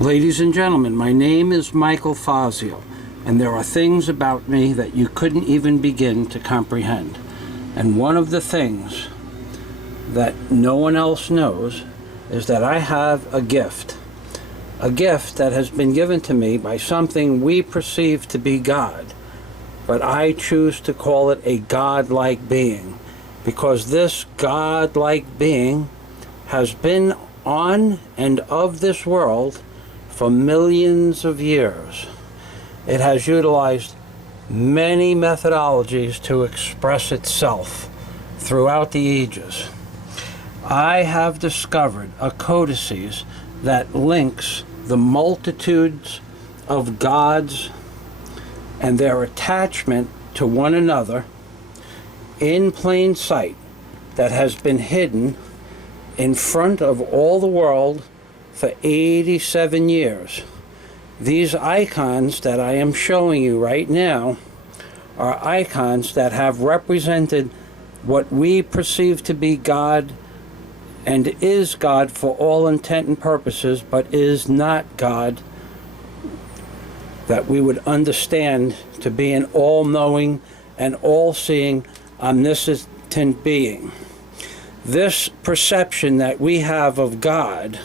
Ladies and gentlemen, my name is Michael Fazio, and there are things about me that you couldn't even begin to comprehend. And one of the things that no one else knows is that I have a gift that has been given to me by something we perceive to be God, but I choose to call it a God-like being, because this God-like being has been on and of this world for millions of years. It has utilized many methodologies to express itself throughout the ages. I have discovered a codices that links the multitudes of gods and their attachment to one another in plain sight, that has been hidden in front of all the world for 87 years. These icons that I am showing you right now are icons that have represented what we perceive to be God, and is God for all intent and purposes, but is not God, that we would understand to be an all-knowing and all-seeing, omniscient being. This perception that we have of God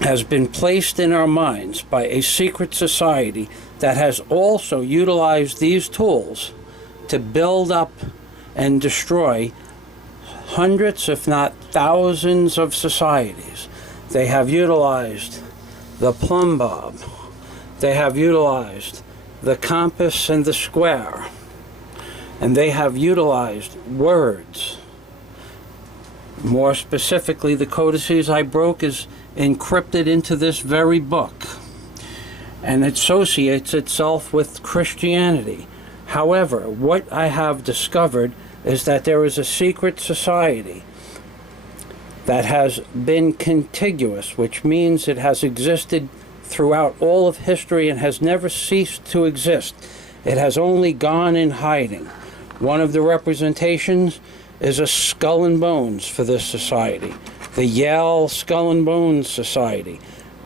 has been placed in our minds by a secret society that has also utilized these tools to build up and destroy hundreds, if not thousands, of societies. They have utilized the plumb bob. They have utilized the compass and the square. And they have utilized words. More specifically, the codices I broke is encrypted into this very book and associates itself with Christianity. However, what I have discovered is that there is a secret society that has been contiguous, which means it has existed throughout all of history and has never ceased to exist. It has only gone in hiding. One of the representations is a skull and bones for this society, the YALE Skull and Bones Society.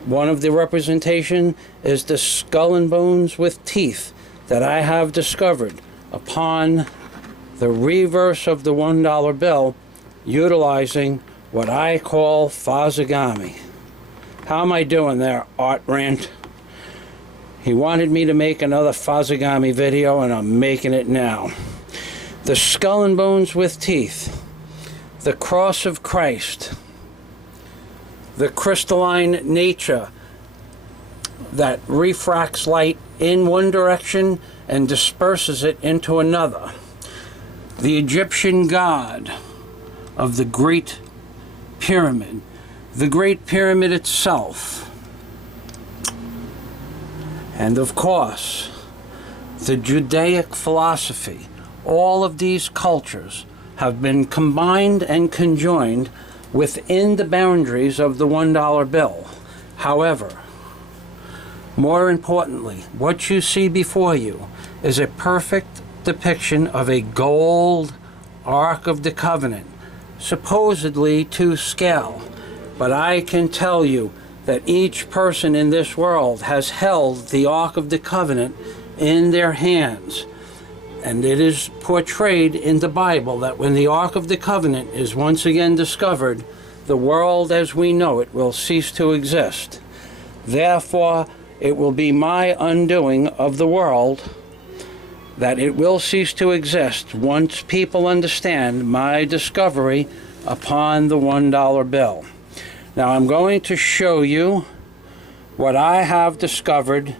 One of the representation is the skull and bones with teeth that I have discovered upon the reverse of the $1 bill, utilizing what I call Fazi Gami. How am I doing there, Art Rant? He wanted me to make another Fazi Gami video, and I'm making it now. The skull and bones with teeth, the cross of Christ, the crystalline nature that refracts light in one direction and disperses it into another, the Egyptian god of the Great Pyramid, the Great Pyramid itself, and of course, the Judaic philosophy. All of these cultures have been combined and conjoined within the boundaries of the $1 bill. However, more importantly, what you see before you is a perfect depiction of a gold Ark of the Covenant, supposedly to scale. But I can tell you that each person in this world has held the Ark of the Covenant in their hands. And it is portrayed in the Bible that when the Ark of the Covenant is once again discovered, the world as we know it will cease to exist. Therefore, it will be my undoing of the world, that it will cease to exist once people understand my discovery upon the $1 bill. Now I'm going to show you what I have discovered,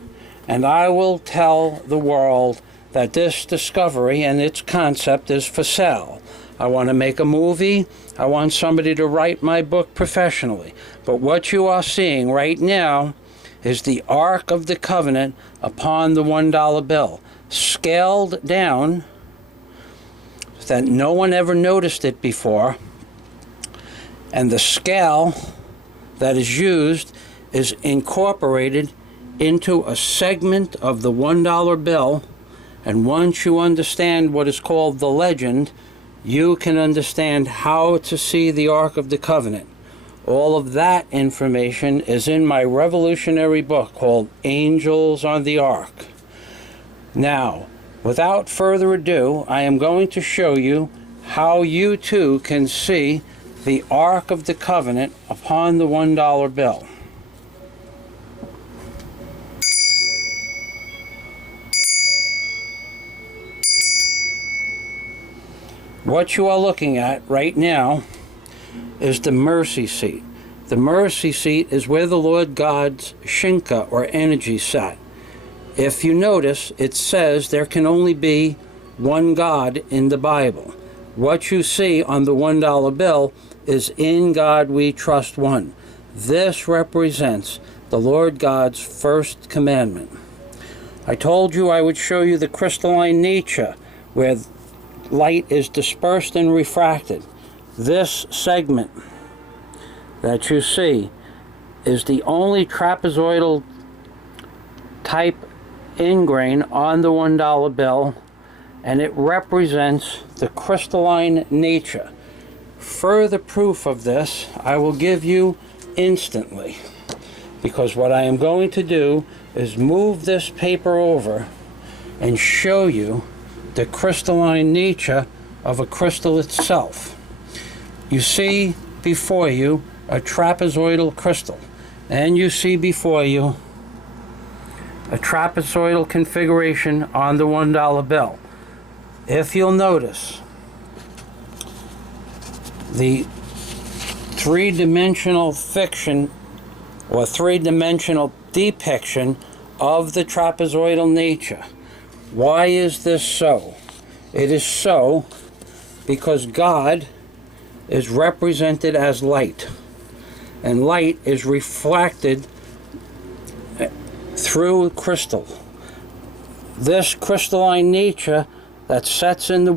and I will tell the world that this discovery and its concept is for sale. I want to make a movie. I want somebody to write my book professionally. But what you are seeing right now is the Ark of the Covenant upon the $1 bill, scaled down so that no one ever noticed it before. And the scale that is used is incorporated into a segment of the $1 bill. And once you understand what is called the legend, you can understand how to see the Ark of the Covenant. All of that information is in my revolutionary book called Angels on the Ark. Now, without further ado, I am going to show you how you too can see the Ark of the Covenant upon the $1 bill. What you are looking at right now is the mercy seat. The mercy seat is where the Lord God's Shinka or energy sat. If you notice, it says there can only be one God in the Bible. What you see on the $1 bill is "In God We Trust One." This represents the Lord God's first commandment. I told you I would show you the crystalline nature where light is dispersed and refracted. This segment that you see is the only trapezoidal type ingrain on the $1 bill, and it represents the crystalline nature. Further proof of this I will give you instantly, because what I am going to do is move this paper over and show you the crystalline nature of a crystal itself. You see before you a trapezoidal crystal, and you see before you a trapezoidal configuration on the $1 bill. If you'll notice, the three-dimensional fiction or three-dimensional depiction of the trapezoidal nature. Why is this so? It is so because God is represented as light, and light is reflected through crystal. This crystalline nature that sets in the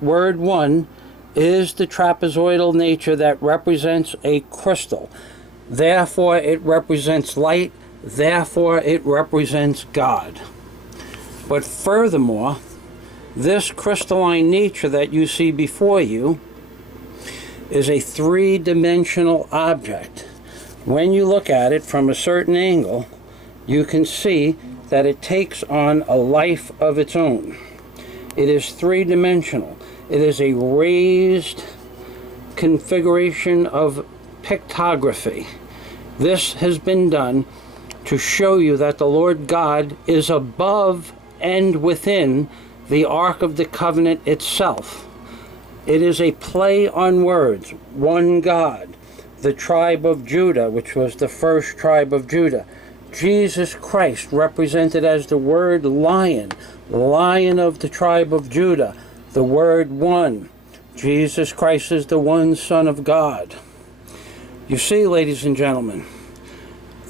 word one is the trapezoidal nature that represents a crystal. Therefore it represents light, therefore it represents God. But furthermore, this crystalline nature that you see before you is a three-dimensional object. When you look at it from a certain angle, you can see that it takes on a life of its own. It is three-dimensional. It is a raised configuration of pictography. This has been done to show you that the Lord God is above and within the Ark of the Covenant itself. It is a play on words. One God, the tribe of Judah, which was the first tribe of Judah. Jesus Christ, represented as the word lion, lion of the tribe of Judah. The word one. Jesus Christ is the one Son of God. You see, ladies and gentlemen,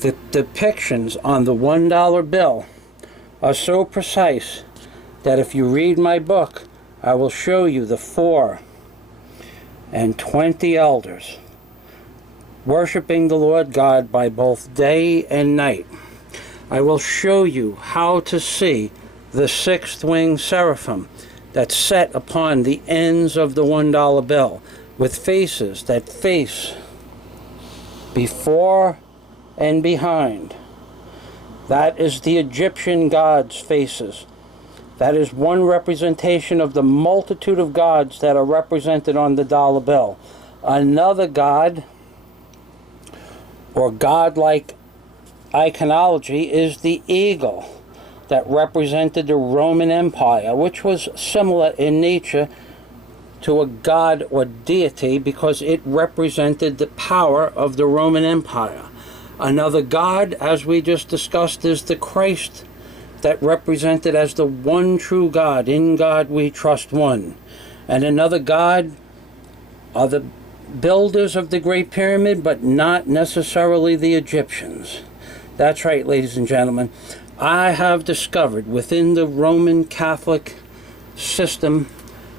the depictions on the $1 bill are so precise that if you read my book, I will show you the 4 and 20 elders worshiping the Lord God by both day and night. I will show you how to see the 6th-winged seraphim that set upon the ends of the $1 bill with faces that face before and behind. That is the Egyptian gods' faces. That is one representation of the multitude of gods that are represented on the dollar bill. Another god, or godlike iconology, is the eagle that represented the Roman Empire, which was similar in nature to a god or deity because it represented the power of the Roman Empire. Another god, as we just discussed, is the Christ that represented as the one true God. In God we trust one. And another god are the builders of the Great Pyramid, but not necessarily the Egyptians. That's right, ladies and gentlemen. I have discovered within the Roman Catholic system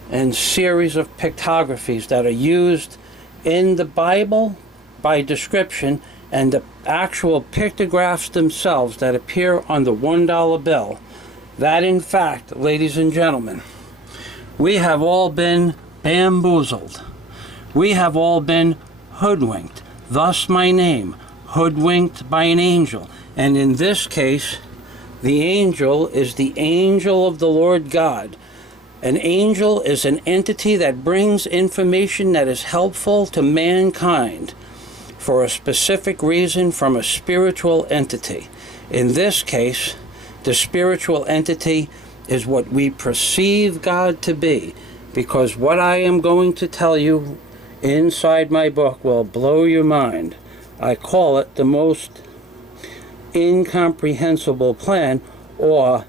and series of pictographies that are used in the Bible by description and the actual pictographs themselves that appear on the $1 bill, that in fact, ladies and gentlemen, we have all been bamboozled. We have all been hoodwinked. thus my name, hoodwinked by an angel. And in this case, the angel is the angel of the Lord God. An angel is an entity that brings information that is helpful to mankind for a specific reason from a spiritual entity. In this case, the spiritual entity is what we perceive God to be, because what I am going to tell you inside my book will blow your mind. I call it the most incomprehensible plan, or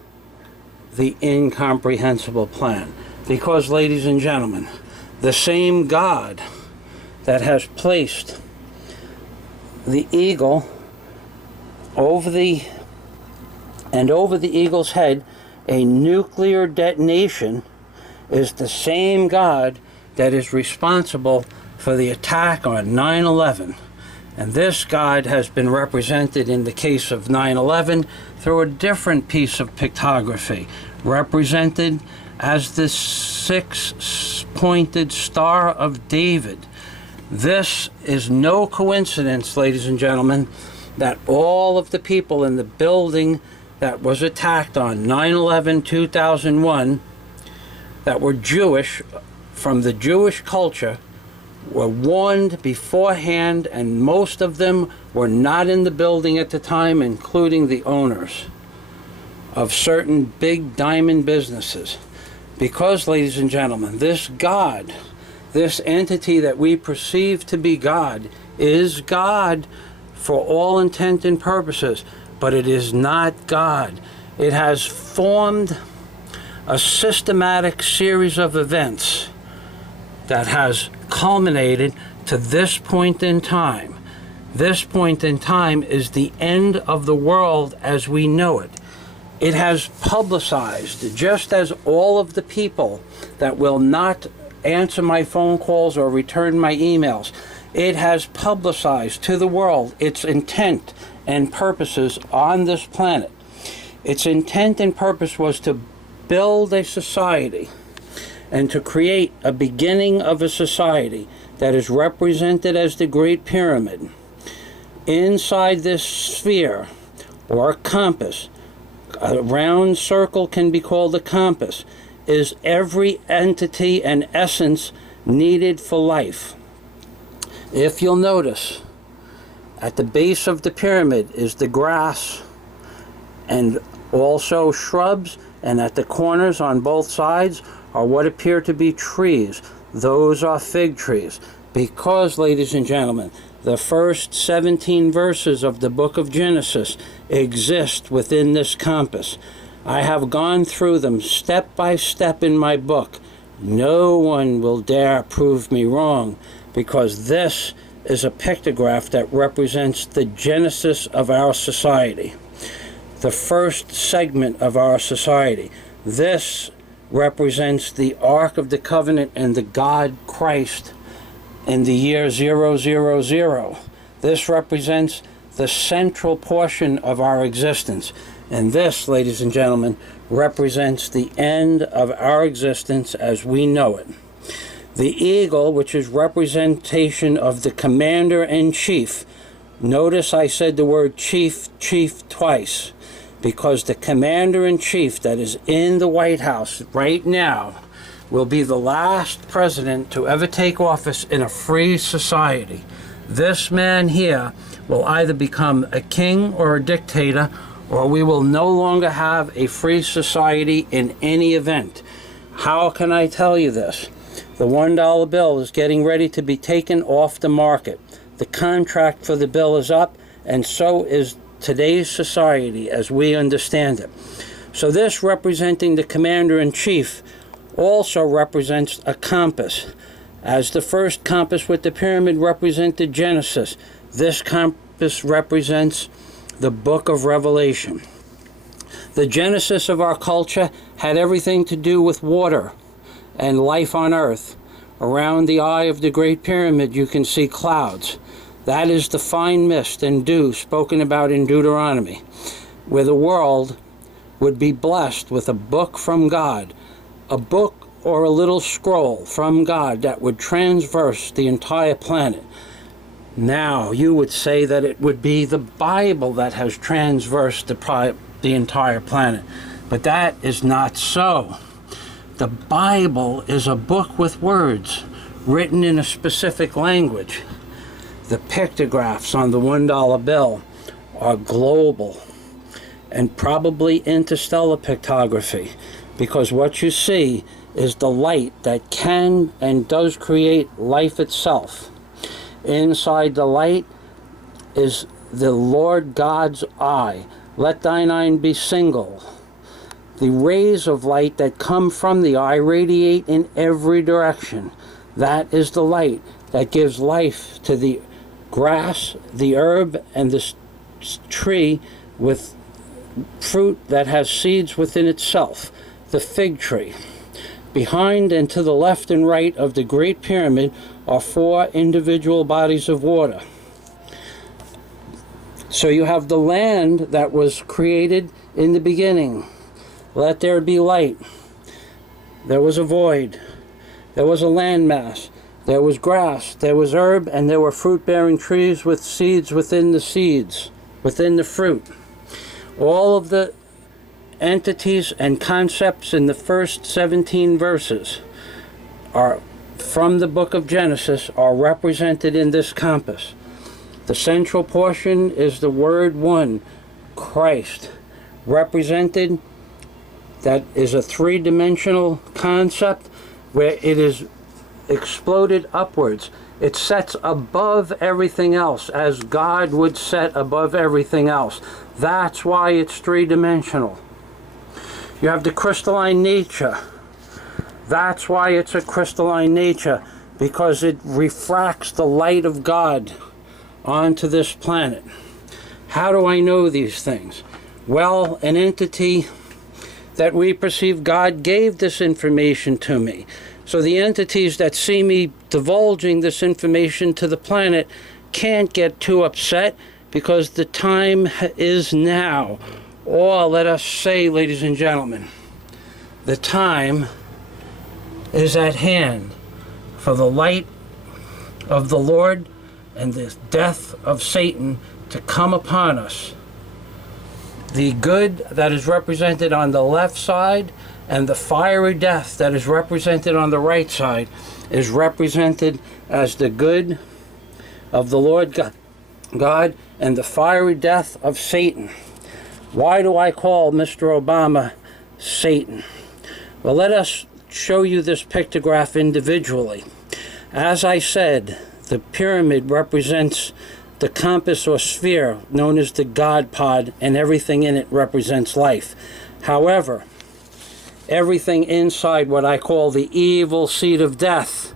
the incomprehensible plan. Because, ladies and gentlemen, the same God that has placed the eagle over the eagle's head a nuclear detonation is the same God that is responsible for the attack on 9/11. And this God has been represented in the case of 9/11 through a different piece of pictography, represented as the six-pointed Star of David. This is no coincidence, ladies and gentlemen, that all of the people in the building that was attacked on 9/11/2001 that were Jewish, from the Jewish culture, were warned beforehand, and most of them were not in the building at the time, including the owners of certain big diamond businesses. Because, ladies and gentlemen, this God, this entity that we perceive to be God, is God for all intent and purposes, but it is not God. It has formed a systematic series of events that has culminated to this point in time. This point in time is the end of the world as we know it. It has publicized, just as all of the people that will not answer my phone calls or return my emails, it has publicized to the world its intent and purposes on this planet. Its intent and purpose was to build a society and to create a beginning of a society that is represented as the Great Pyramid. Inside this sphere, or compass, a round circle can be called a compass, is every entity and essence needed for life. If you'll notice, at the base of the pyramid is the grass and also shrubs, and at the corners on both sides are what appear to be trees. Those are fig trees. Because, ladies and gentlemen, the first 17 verses of the book of Genesis exist within this compass. I have gone through them step by step in my book. No one will dare prove me wrong, because this is a pictograph that represents the genesis of our society, the first segment of our society. This represents the Ark of the Covenant and the God Christ in the year 000. This represents the central portion of our existence. And this, ladies and gentlemen, represents the end of our existence as we know it. The eagle, which is representation of the commander-in-chief. Notice I said the word chief twice, because the commander-in-chief that is in the White House right now will be the last president to ever take office in a free society. This man here will either become a king or a dictator, or we will no longer have a free society in any event. How can I tell you this? The $1 bill is getting ready to be taken off the market. The contract for the bill is up, and so is today's society as we understand it. So this, representing the commander-in-chief, also represents a compass. As the first compass with the pyramid represented Genesis, this compass represents the book of Revelation. The genesis of our culture had everything to do with water and life on earth. Around the eye of the Great Pyramid you can see clouds. That is the fine mist and dew spoken about in Deuteronomy, where the world would be blessed with a book from God, a book or a little scroll from God that would transverse the entire planet. Now, you would say that it would be the Bible that has transversed the entire planet. But that is not so. The Bible is a book with words written in a specific language. The pictographs on the $1 bill are global and probably interstellar pictography, because what you see is the light that can and does create life itself. Inside the light is the Lord God's eye. Let thine eye be single. The rays of light that come from the eye radiate in every direction. That is the light that gives life to the grass, the herb, and the tree with fruit that has seeds within itself, the fig tree. Behind and to the left and right of the Great Pyramid are 4 individual bodies of water. So you have the land that was created in the beginning. Let there be light. There was a void. There was a landmass. There was grass. There was herb, and there were fruit-bearing trees with seeds, within the fruit. All of the entities and concepts in the first 17 verses are from the book of Genesis are represented in this compass. The central portion is the word one, Christ, represented. That is a three-dimensional concept where it is exploded upwards. It sets above everything else, as God would set above everything else. That's why it's three-dimensional. You have the crystalline nature. That's why it's a crystalline nature, because it refracts the light of God onto this planet. How do I know these things? Well, an entity that we perceive God gave this information to me. So the entities that see me divulging this information to the planet can't get too upset, because the time is now. Or let us say, ladies and gentlemen, the time is at hand for the light of the Lord and the death of Satan to come upon us. The good that is represented on the left side and the fiery death that is represented on the right side is represented as the good of the Lord God and the fiery death of Satan. Why do I call Mr. Obama Satan? Well, let us show you this pictograph individually. As I said, the pyramid represents the compass or sphere known as the God pod, and everything in it represents life. However, everything inside what I call the evil seed of death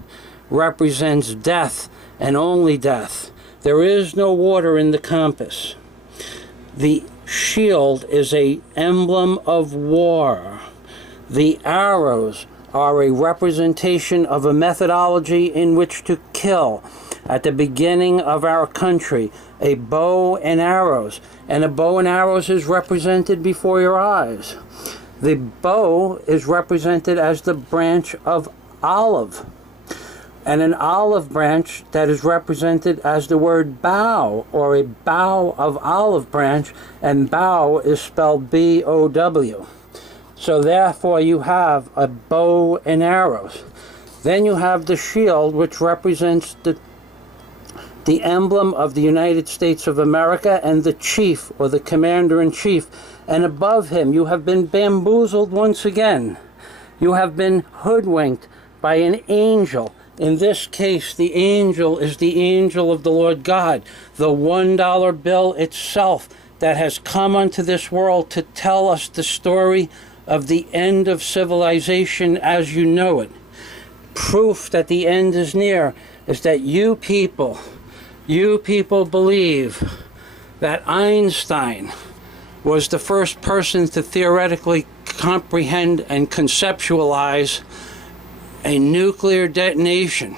represents death and only death. There is no water in the compass. The shield is an emblem of war. The arrows are a representation of a methodology in which to kill. At the beginning of our country, a bow and arrows, and a bow and arrows is represented before your eyes. The bow is represented as the branch of olive, and an olive branch that is represented as the word bough, or a bough of olive branch, and bough is spelled B-O-W. So therefore you have a bow and arrows. Then you have the shield, which represents the emblem of the United States of America and the chief, or the commander-in-chief. And above him you have been bamboozled once again. You have been hoodwinked by an angel. In this case, the angel is the angel of the Lord God, the $1 bill itself that has come unto this world to tell us the story of the end of civilization as you know it. Proof that the end is near is that you people believe that Einstein was the first person to theoretically comprehend and conceptualize a nuclear detonation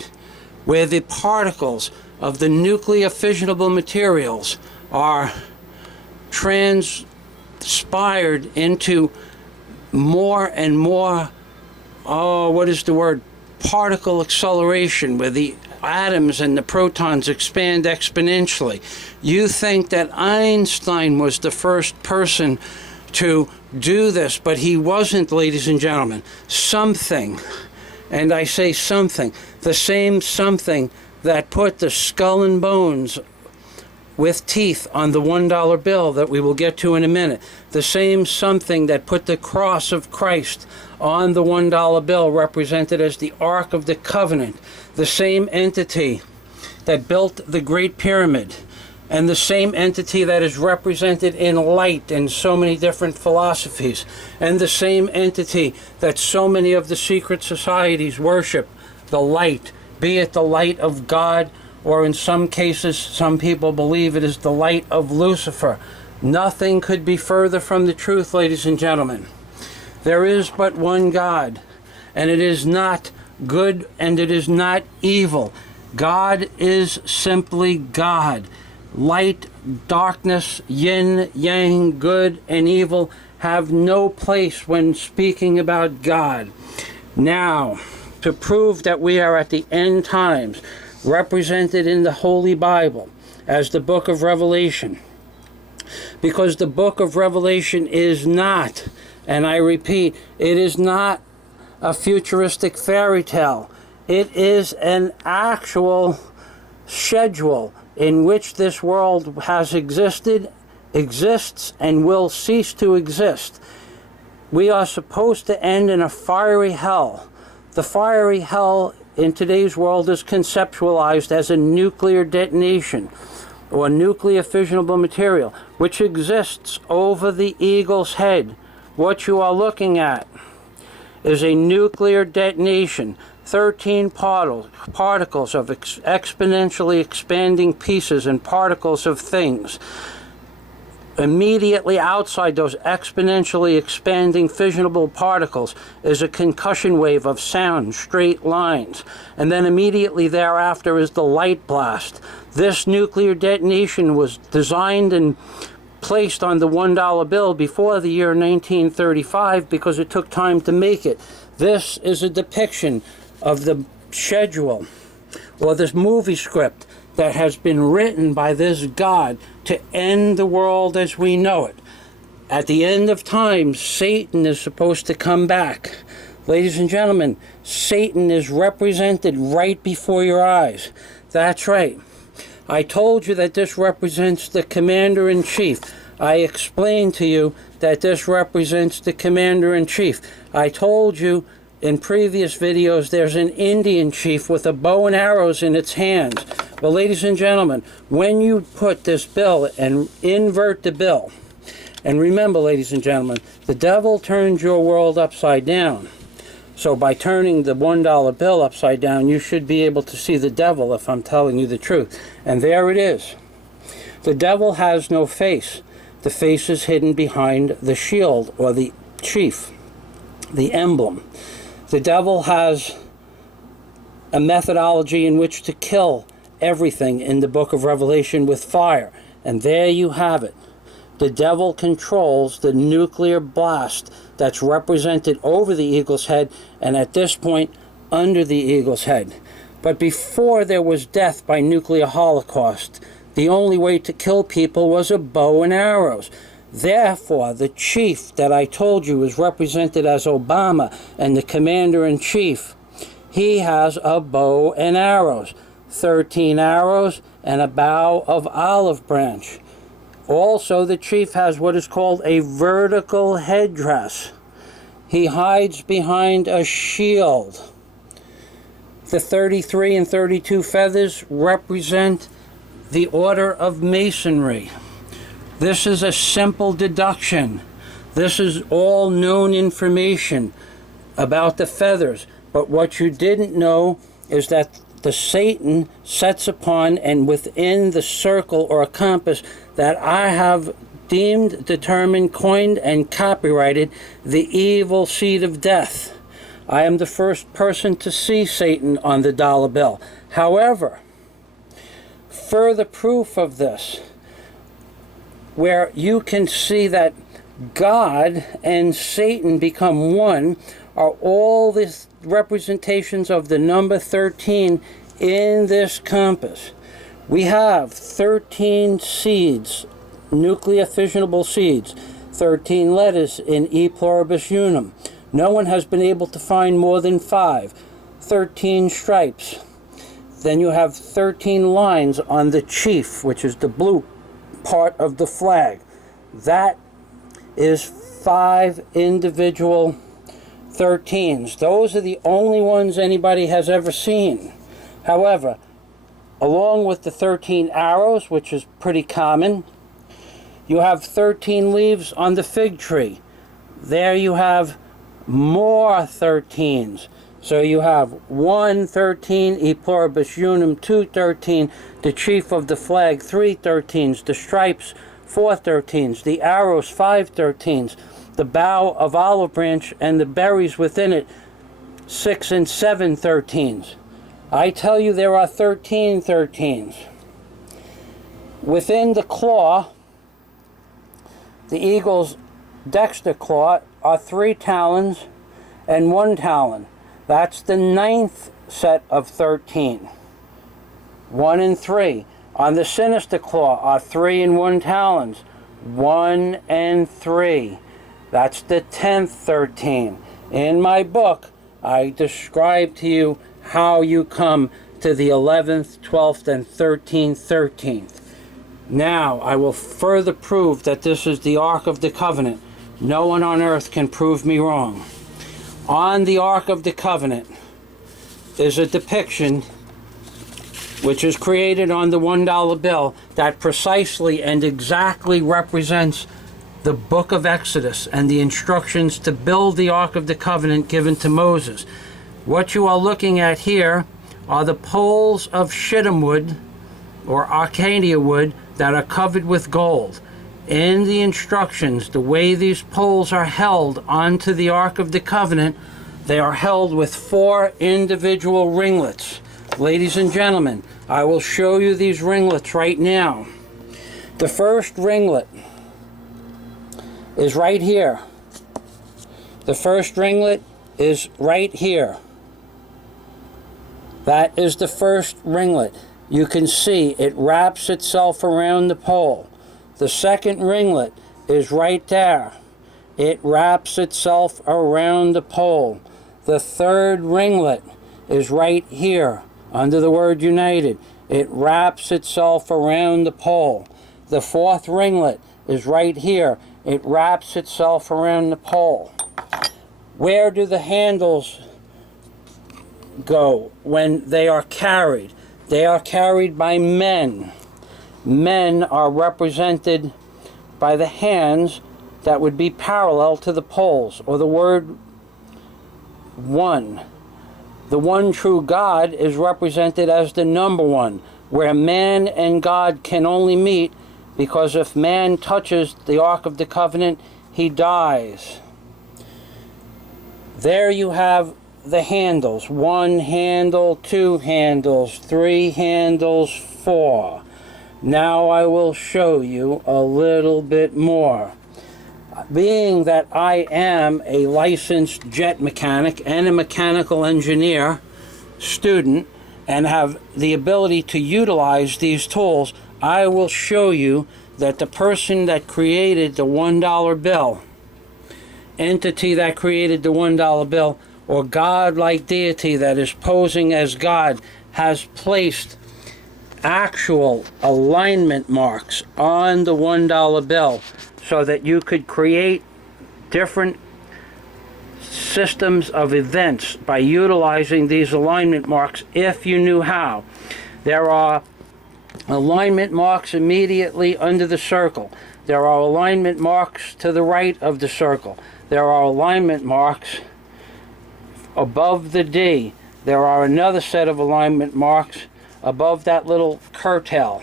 where the particles of the nuclear fissionable materials are transpired into more and more, particle acceleration, where the atoms and the protons expand exponentially. You think that Einstein was the first person to do this, but he wasn't, ladies and gentlemen. Something, and I say something, the same something that put the skull and bones with teeth on the $1 bill that we will get to in a minute, the same something that put the cross of Christ on the $1 bill represented as the Ark of the Covenant, the same entity that built the Great Pyramid, and the same entity that is represented in light in so many different philosophies, and the same entity that so many of the secret societies worship, the light, be it the light of God, or in some cases, some people believe it is the light of Lucifer. Nothing could be further from the truth, ladies and gentlemen. There is but one God, and it is not good and it is not evil. God is simply God. Light, darkness, yin, yang, good and evil have no place when speaking about God. Now, to prove that we are at the end times, represented in the Holy Bible as the book of Revelation, because the book of Revelation is not, and I repeat, it is not a futuristic fairy tale. It is an actual schedule in which this world has existed, exists, and will cease to exist. We are supposed to end in a fiery hell. The fiery hell in today's world is conceptualized as a nuclear detonation or nuclear fissionable material, which exists over the eagle's head. What you are looking at is a nuclear detonation, 13 particles of exponentially expanding pieces and particles of things. Immediately outside those exponentially expanding fissionable particles is a concussion wave of sound, straight lines. And then immediately thereafter is the light blast. This nuclear detonation was designed and placed on the $1 bill before the year 1935 because it took time to make it. This is a depiction of the schedule or this movie script that has been written by this God to end the world as we know it. At the end of time, Satan is supposed to come back. Ladies and gentlemen, Satan is represented right before your eyes. That's right. I told you that this represents the commander-in-chief. I explained to you that this represents the commander-in-chief. I told you in previous videos there's an Indian chief with a bow and arrows in its hands. Well, ladies and gentlemen, when you put this bill and invert the bill, and remember, ladies and gentlemen, the devil turns your world upside down. So by turning the $1 bill upside down, you should be able to see the devil if I'm telling you the truth. And there it is. The devil has no face. The face is hidden behind the shield or the chief, the emblem. The devil has a methodology in which to kill everything in the book of Revelation with fire. And there you have it. The devil controls the nuclear blast that's represented over the eagle's head and at this point under the eagle's head. But before there was death by nuclear holocaust, the only way to kill people was a bow and arrows. Therefore, the chief that I told you is represented as Obama, and the commander-in-chief, he has a bow and arrows. 13 arrows and a bough of olive branch. Also, the chief has what is called a vertical headdress. He hides behind a shield. The 33 and 32 feathers represent the order of masonry. This is a simple deduction. This is all known information about the feathers. But what you didn't know is that the Satan sets upon and within the circle or compass that I have deemed, determined, coined, and copyrighted the evil seed of death. I am the first person to see Satan on the dollar bill. However, further proof of this, where you can see that God and Satan become one, are all these representations of the number 13 in this compass. We have 13 seeds, nuclear fissionable seeds, 13 letters in E pluribus unum. No one has been able to find more than 5. 13 stripes. Then you have 13 lines on the chief, which is the blue part of the flag. That is 5 individual 13s. Those are the only ones anybody has ever seen. However, along with the 13 arrows, which is pretty common, you have 13 leaves on the fig tree. There you have more 13s. So you have 1 13, E pluribus unum, 2 13, the chief of the flag, 3 13s, the stripes, 4 13s, the arrows, 5 13s, the bough of olive branch and the berries within it, 6 and 7 13s. I tell you there are 13 13s. Within the claw, the eagle's dexter claw, are 3 talons and 1 talon. That's the 9th set of 13. 1 and 3. On the sinister claw are 3 and 1 talons. 1 and 3. That's the 10th 13. In my book, I describe to you how you come to the 11th, 12th, and 13th. Now, I will further prove that this is the Ark of the Covenant. No one on earth can prove me wrong. On the Ark of the Covenant is a depiction which is created on the $1 bill that precisely and exactly represents the book of Exodus and the instructions to build the Ark of the Covenant given to Moses. What you are looking at here are the poles of shittim wood or Arcadia wood that are covered with gold. In the instructions, the way these poles are held onto the Ark of the Covenant, they are held with 4 individual ringlets. Ladies and gentlemen, I will show you these ringlets right now. The first ringlet is right here. The first ringlet is right here. That is the first ringlet. You can see it wraps itself around the pole. The second ringlet is right there. It wraps itself around the pole. The third ringlet is right here under the word united. It wraps itself around the pole. The fourth ringlet is right here. It wraps itself around the pole. Where do the handles go when they are carried? They are carried by men. Men are represented by the hands that would be parallel to the poles, or the word one. The one true God is represented as the number 1, where man and God can only meet, because if man touches the Ark of the Covenant, he dies. There you have the handles. 1 handle, 2 handles, 3 handles, 4. Now I will show you a little bit more. Being that I am a licensed jet mechanic and a mechanical engineer student and have the ability to utilize these tools, I will show you that the person that created the $1 bill, entity that created the $1 bill, or God-like deity that is posing as God, has placed actual alignment marks on the $1 bill so that you could create different systems of events by utilizing these alignment marks if you knew how. There are alignment marks immediately under the circle. There are alignment marks to the right of the circle. There are alignment marks above the D. There are another set of alignment marks above that little curtail.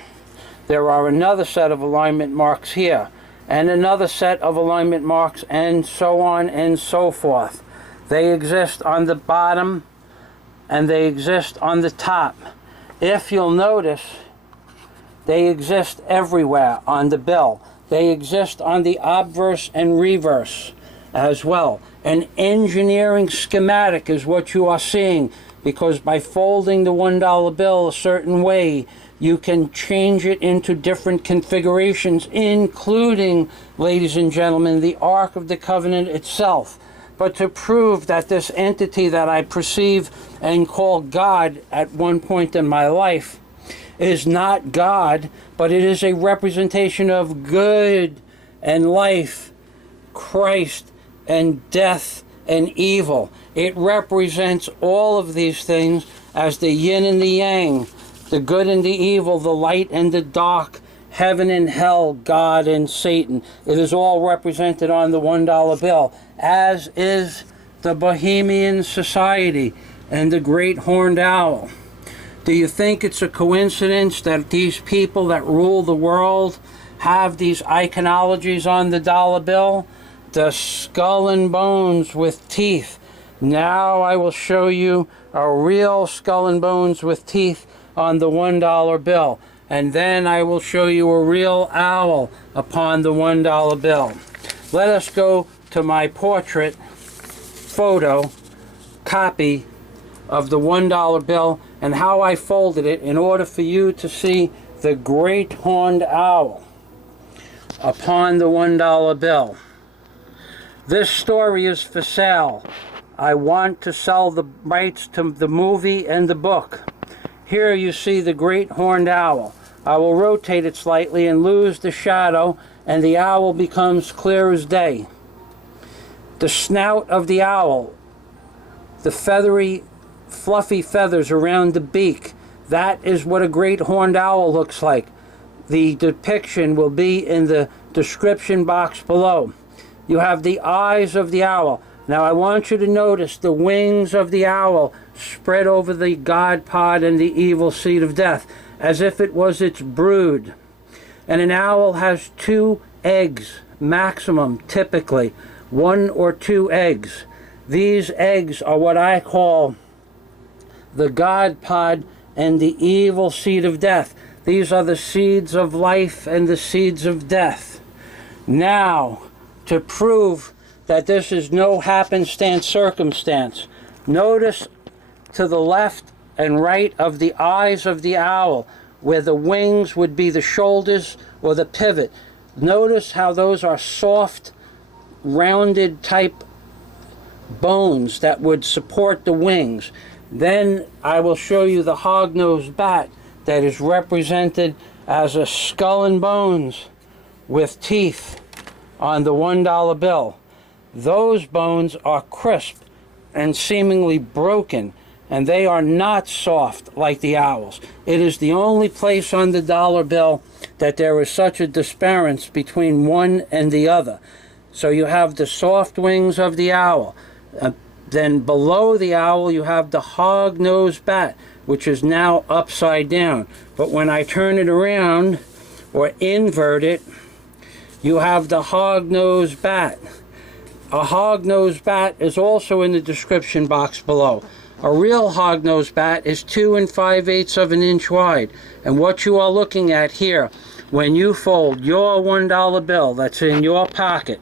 There are another set of alignment marks here, and another set of alignment marks, and so on and so forth. They exist on the bottom and they exist on the top. If you'll notice, they exist everywhere on the bill. They exist on the obverse and reverse as well. An engineering schematic is what you are seeing. because by folding the $1 bill a certain way, you can change it into different configurations, including, ladies and gentlemen, the Ark of the Covenant itself. But to prove that this entity that I perceive and call God at one point in my life is not God, but it is a representation of good and life, Christ and death and evil. It represents all of these things as the yin and the yang, the good and the evil, the light and the dark, heaven and hell, God and Satan. It is all represented on the $1 bill, as is the Bohemian Society and the Great Horned Owl. Do you think it's a coincidence that these people that rule the world have these iconologies on the dollar bill? The skull and bones with teeth. Now I will show you a real skull and bones with teeth on the $1 bill. And then I will show you a real owl upon the $1 bill. Let us go to my portrait photo copy of the $1 bill and how I folded it in order for you to see the great horned owl upon the $1 bill. This story is for sale. I want to sell the rights to the movie and the book. Here you see the great horned owl. I will rotate it slightly and lose the shadow, and the owl becomes clear as day. The snout of the owl, the feathery, fluffy feathers around the beak, that is what a great horned owl looks like. The depiction will be in the description box below. You have the eyes of the owl. Now I want you to notice the wings of the owl spread over the God pod and the evil seed of death, as if it was its brood. And an owl has 2 eggs, maximum, typically, 1 or 2 eggs. These eggs are what I call the God pod and the evil seed of death. These are the seeds of life and the seeds of death. Now, to prove that this is no happenstance circumstance, notice to the left and right of the eyes of the owl, where the wings would be the shoulders or the pivot. Notice how those are soft, rounded type bones that would support the wings. Then I will show you the hog-nosed bat that is represented as a skull and bones with teeth on the $1 bill. Those bones are crisp and seemingly broken, and they are not soft like the owl's. It is the only place on the dollar bill that there is such a disparity between one and the other. So you have the soft wings of the owl. Then below the owl you have the hog-nosed bat, which is now upside down. But when I turn it around or invert it, you have the hog-nosed bat. A hog-nosed bat is also in the description box below. A real hog-nosed bat is 2 5/8 of an inch wide. And what you are looking at here, when you fold your $1 bill that's in your pocket,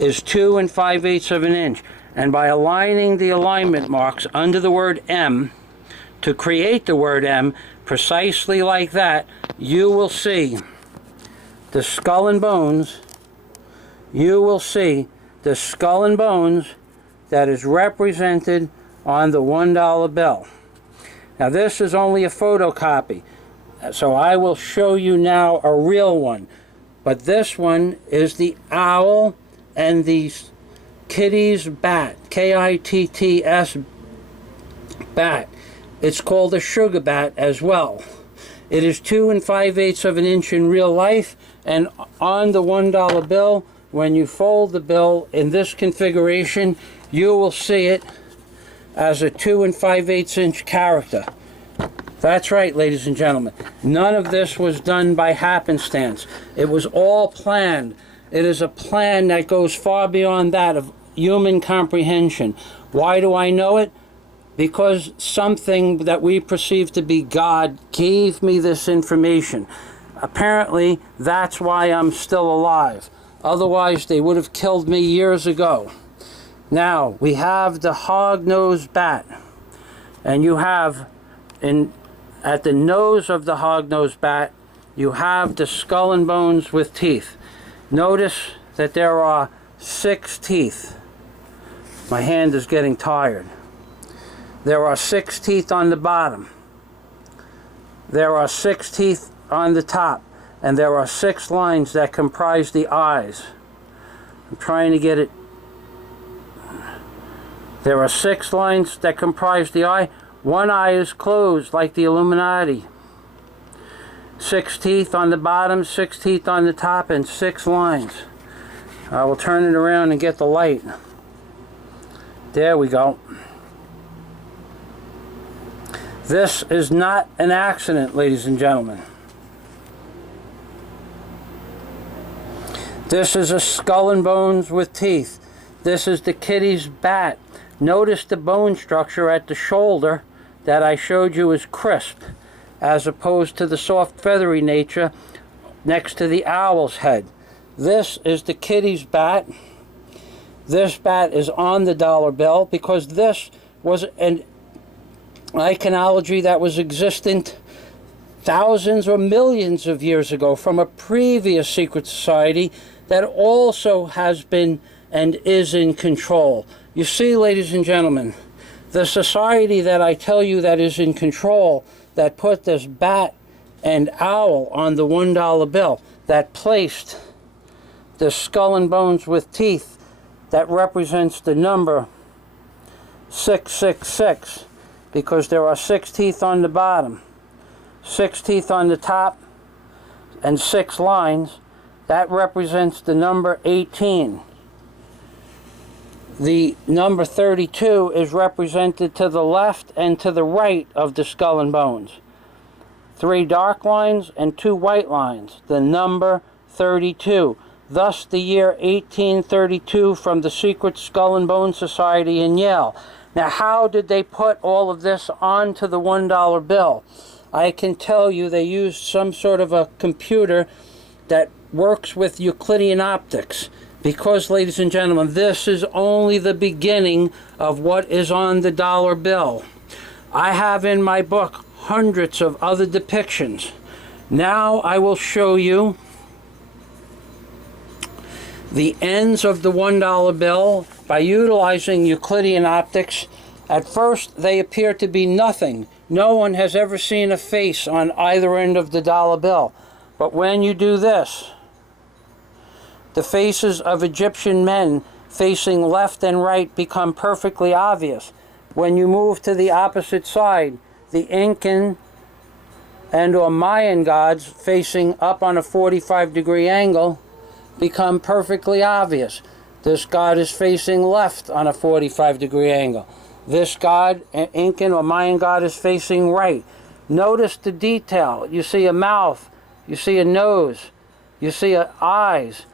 is 2 5/8 of an inch. And by aligning the alignment marks under the word M to create the word M, precisely like that, you will see the skull and bones. You will see the skull and bones that is represented on the $1 bill. Now this is only a photocopy, so I will show you now a real one. But this one is the owl and the Kitti's bat, K-I-T-T-S bat. It's called a sugar bat as well. It is 2 5/8 of an inch in real life, and on the $1 bill, when you fold the bill in this configuration, you will see it as a 2 5/8 inch character. That's right, ladies and gentlemen. None of this was done by happenstance. It was all planned. It is a plan that goes far beyond that of human comprehension. Why do I know it? Because something that we perceive to be God gave me this information. Apparently, that's why I'm still alive. Otherwise, they would have killed me years ago. Now, we have the hog-nosed bat. And you have, at the nose of the hog-nosed bat, you have the skull and bones with teeth. Notice that there are 6 teeth. My hand is getting tired. There are 6 teeth on the bottom. There are 6 teeth on the top. And there are 6 lines that comprise the eyes. I'm trying to get it. There are 6 lines that comprise the eye. One eye is closed like the Illuminati. 6 teeth on the bottom, 6 teeth on the top, and 6 lines. I will turn it around and get the light. There we go. This is not an accident, ladies and gentlemen. This is a skull and bones with teeth. This is the kitty's bat. Notice the bone structure at the shoulder that I showed you is crisp, as opposed to the soft feathery nature next to the owl's head. This is the kitty's bat. This bat is on the dollar bill because this was an iconology that was existent thousands or millions of years ago from a previous secret society that also has been and is in control. You see, ladies and gentlemen, the society that I tell you that is in control, that put this bat and owl on the $1 bill, that placed the skull and bones with teeth that represents the number 666, because there are 6 teeth on the bottom, 6 teeth on the top, and 6 lines. That represents the number 18. The number 32 is represented to the left and to the right of the skull and bones. 3 dark lines and 2 white lines, the number 32. Thus the year 1832 from the Secret Skull and Bone Society in Yale. Now, how did they put all of this onto the $1 bill? I can tell you they used some sort of a computer that works with Euclidean optics. Because, ladies and gentlemen, this is only the beginning of what is on the dollar bill. I have in my book hundreds of other depictions. Now I will show you the ends of the $1 bill by utilizing Euclidean optics. At first, they appear to be nothing. No one has ever seen a face on either end of the dollar bill. But when you do this, the faces of Egyptian men facing left and right become perfectly obvious. When you move to the opposite side, the Incan and or Mayan gods facing up on a 45-degree angle become perfectly obvious. This god is facing left on a 45-degree angle. This god, Incan or Mayan god, is facing right. Notice the detail. You see a mouth, you see a nose, you see eyes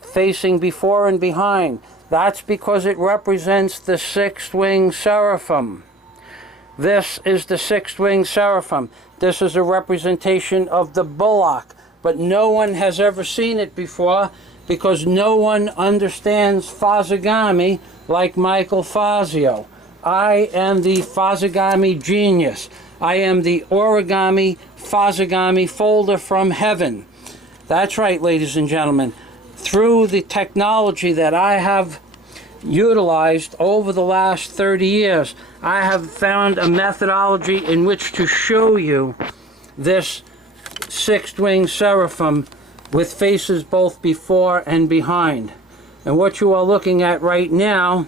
facing before and behind. That's because it represents the 6th-winged seraphim. This is the 6th-winged seraphim. This is a representation of the bullock, but no one has ever seen it before because no one understands Fazi Gami like Michael Fazio. I am the Fazi Gami genius. I am the origami Fazi Gami folder from heaven. That's right, ladies and gentlemen. Through the technology that I have utilized over the last 30 years, I have found a methodology in which to show you this 6th-winged seraphim with faces both before and behind. And what you are looking at right now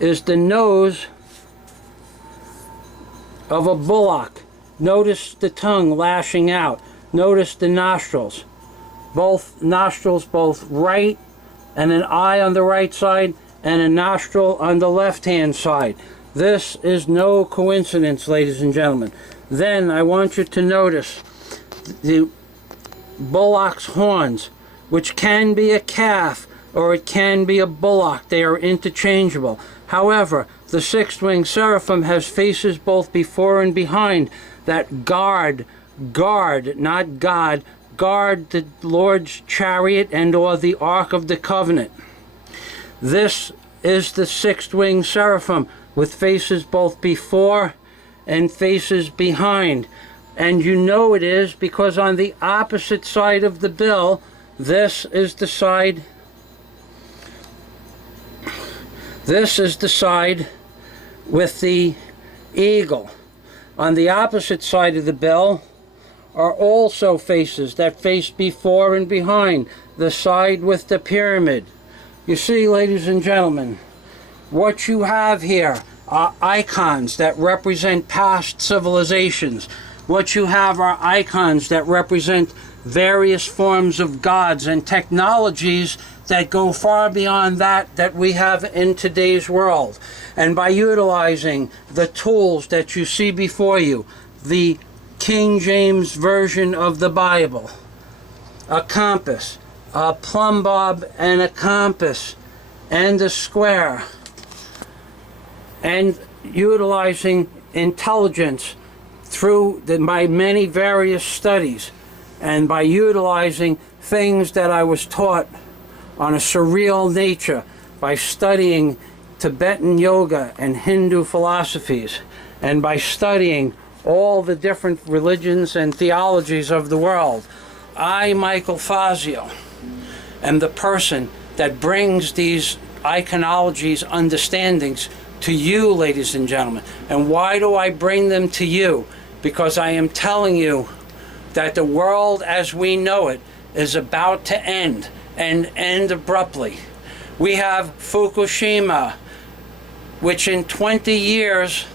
is the nose of a bullock. Notice the tongue lashing out. Notice the nostrils. Both nostrils, both right, and an eye on the right side and a nostril on the left-hand side. This is no coincidence, ladies and gentlemen. Then I want you to notice the bullock's horns, which can be a calf or it can be a bullock. They are interchangeable. However, the 6th-winged seraphim has faces both before and behind that guard, not God, guard the Lord's chariot and or the Ark of the Covenant. This is the 6th-winged seraphim with faces both before and faces behind. And you know it is because on the opposite side of the bill, this is the side with the eagle. On the opposite side of the bill are also faces that face before and behind, the side with the pyramid. You see, ladies and gentlemen, what you have here are icons that represent past civilizations. What you have are icons that represent various forms of gods and technologies that go far beyond that we have in today's world. And by utilizing the tools that you see before you, the King James Version of the Bible, a compass, a plumb bob and a compass, and a square, and utilizing intelligence through my many various studies, and by utilizing things that I was taught on a surreal nature by studying Tibetan yoga and Hindu philosophies, and by studying all the different religions and theologies of the world. I, Michael Fazio, am the person that brings these iconologies, understandings to you, ladies and gentlemen. And why do I bring them to you? Because I am telling you that the world as we know it is about to end, and end abruptly. We have Fukushima, which in 20 years,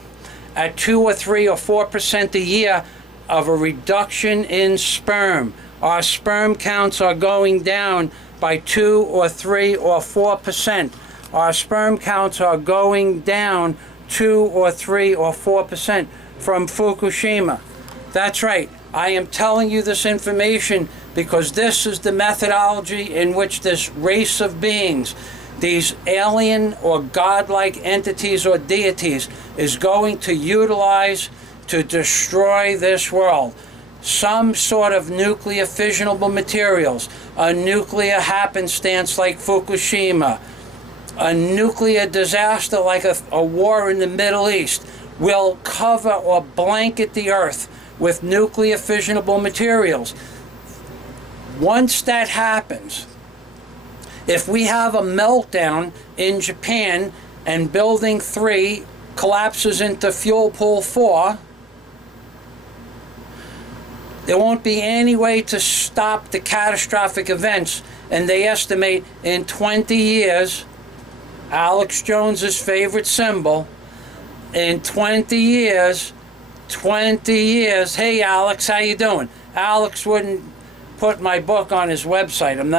at 2 or 3 or 4% a year of a reduction in sperm, our sperm counts are going down by 2 or 3 or 4%. Our sperm counts are going down 2 or 3 or 4% from Fukushima. That's right. I am telling you this information because this is the methodology in which this race of beings, these alien or godlike entities or deities, is going to utilize to destroy this world. Some sort of nuclear fissionable materials, a nuclear happenstance like Fukushima, a nuclear disaster like a war in the Middle East, will cover or blanket the earth with nuclear fissionable materials. Once that happens, if we have a meltdown in Japan and Building 3 collapses into Fuel Pool 4, there won't be any way to stop the catastrophic events, and they estimate in 20 years, Alex Jones's favorite symbol, in 20 years, hey Alex, how you doing? Alex wouldn't put my book on his website. I'm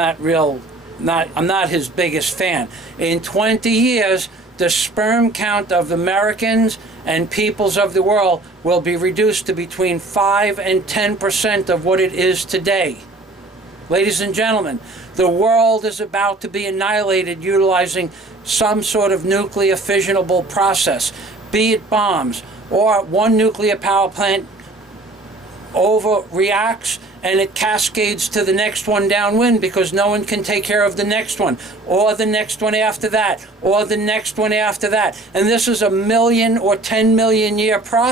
not his biggest fan. In 20 years, the sperm count of Americans and peoples of the world will be reduced to between 5 and 10% of what it is today. Ladies and gentlemen, the world is about to be annihilated utilizing some sort of nuclear fissionable process, be it bombs, or one nuclear power plant overreacts and it cascades to the next one downwind because no one can take care of the next one, or the next one after that, or the next one after that. And this is a 1 million or 10 million year process.